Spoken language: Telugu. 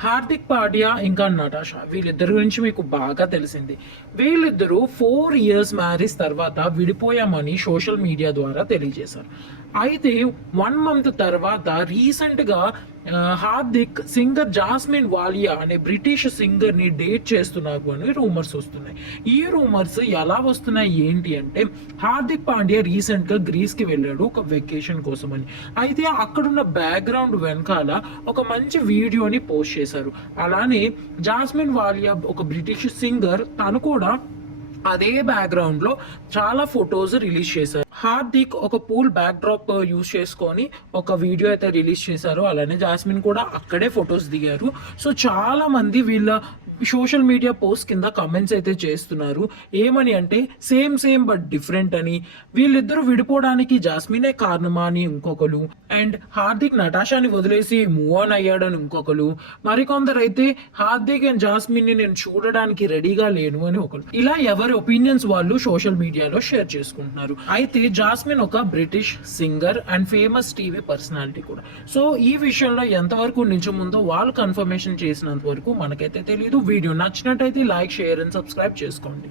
హార్దిక్ పాండ్యా ఇంకా నటాషా. వీళ్ళిద్దరి గురించి మీకు బాగా తెలిసింది. వీళ్ళిద్దరూ ఫోర్ ఇయర్స్ మ్యారేజ్ తర్వాత విడిపోయామని సోషల్ మీడియా ద్వారా తెలియజేశారు. అయితే వన్ మంత్ తర్వాత రీసెంట్గా హార్దిక్ సింగర్ జాస్మిన్ వాలియా అనే బ్రిటిష్ సింగర్ని డేట్ చేస్తున్నారు అని రూమర్స్ వస్తున్నాయి. ఈ రూమర్స్ ఎలా వస్తున్నాయి ఏంటి అంటే హార్దిక్ పాండ్యా రీసెంట్గా గ్రీస్కి వెళ్ళాడు ఒక వెకేషన్ కోసం అని అయితే అక్కడున్న బ్యాక్గ్రౌండ్ వెనకాల ఒక మంచి వీడియోని పోస్ట్ చేశారు. అలానే జాస్మిన్ వాలియా ఒక బ్రిటిష్ సింగర్ తను కూడా అదే బ్యాక్గ్రౌండ్లో చాలా ఫొటోస్ రిలీజ్ చేశారు. హార్దిక్ ఒక పూల్ బ్యాక్ డ్రాప్ యూస్ చేసుకొని ఒక వీడియో అయితే రిలీజ్ చేశారు. అలానే జాస్మిన్ కూడా అక్కడే ఫొటోస్ దిగారు. సో చాలా మంది వీళ్ళ సోషల్ మీడియా పోస్ట్ కింద కమెంట్స్ అయితే చేస్తున్నారు. ఏమని అంటే సేమ్ సేమ్ బట్ డిఫరెంట్ అని. వీళ్ళిద్దరూ విడిపోవడానికి జాస్మినే కారణమా అని ఇంకొకరు. అండ్ హార్దిక్ నటాషాని వదిలేసి మూవ్ ఆన్ అయ్యాడని ఇంకొకరు. మరికొందరు అయితే హార్దిక్ అండ్ జాస్మిన్ని నేను చూడడానికి రెడీగా లేను అని ఒకరు. ఇలా ఎవరి ఒపీనియన్స్ వాళ్ళు సోషల్ మీడియాలో షేర్ చేసుకుంటున్నారు. అయితే జాస్మిన్ ఒక British singer and famous TV personality కూడా. సో ఈ విషయంలో ఎంతవరకు నిజముందో వాళ్ళు కన్ఫర్మేషన్ చేసినంత వరకు మనకైతే తెలియదు వీడియో నచ్చినట్టయితే లైక్ షేర్ అండ్ సబ్స్క్రైబ్ చేసుకోండి.